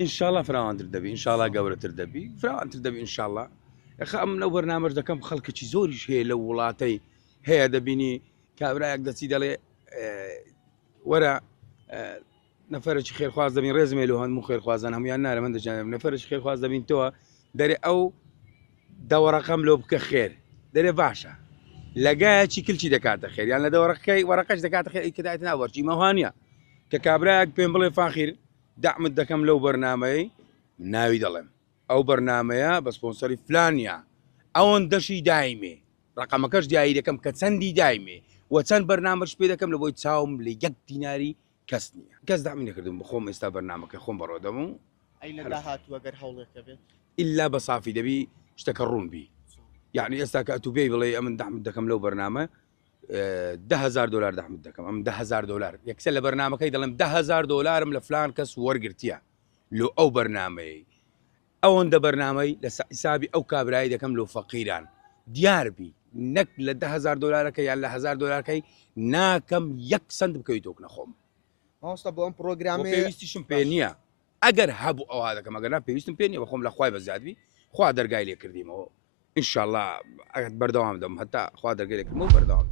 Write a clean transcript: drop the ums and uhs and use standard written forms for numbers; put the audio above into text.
ئینشاءڵڵا فراوانتر دەبی ئینشاءڵڵا گەورەتر دەبی فراوانتر دەبی ئینشاءڵڵا ئەم لەو بەرنامەش دەکەم خەڵکێکی زۆریش هەیە لەو وڵاتەی هەیە دەبینی کابرایەک دەچی دەڵێ وەرە نەفەرێکی خێرخواز دەبین ڕێزمێ لە هەموو خێرخوازان هەمویان نارە من دەجانم نەفەرێکی خێرخواز دەبین تۆوە دەرێ ئەو دەوەڕەکەم لۆ بکە خێر دەرێ باشە لەگایەکی کلچی دەکاتە خێر یان لە دەوەڕەکەی وەڕەکەش دەکاتە خێر کەدایەت ناوەرچی مەوانە کە کابراایەک پێم بڵێ فاخیر دعمت دەکەم لەو بەرنمەی ناوی دەڵێم ئەو بەرنمەیە بە سپۆنسەری فلانیا ئەوەن دەشی دایمێ ڕقەمەکەش دیایی دەکەم کە چەندی دایمێ و چەند بەرنامەش پێ دەکەم لە بۆی چاوم لە 1 دیناری کەس نییە کەس دامی نەکردم بخۆم ئێستا بەرنمەکە خۆم بەڕۆ دەبوو ئەی لە داهاتوو ئەگەر هەوڵێکە بێت ئللا بە سافی دەبی شتەکە ڕوون بی یعنی ئێستا کە ئەتو پێی بڵێ ئەمن دەحمت دەکەم لەو بەرنامە 10,000 دلار دەحمت دەکەم ئەم 10,000 دلار یەکسەر لە بەرنمەکەی دەڵێم 10,000 دلارم لە فلان کەس وەرگرتیە لۆ ئەو بەرنمەیە ئەوەندە بەرنمەی لە حسابی ئەو کابرایی دەکەم لۆ فەقیران دیاربی نەک لە 10,000 دلارەکە یان لە 1000 دلارکەی ناکەم 1 سنت بکەویتۆک نەخۆم ماوەستا بۆ ئەم پرۆگرامێ پێویستیشم پێ نییە ئەگەر هەبوو ئەوها دەکەم ئەگەر پێویستم پێ نییە بەخۆم لە خوای بەزیادبی خوا دەرگای لێ کردیمەوە ئینشاءڵڵا بەردەوام دەم هەتا خوا دەرگای لێ کردمەوە بەردەوام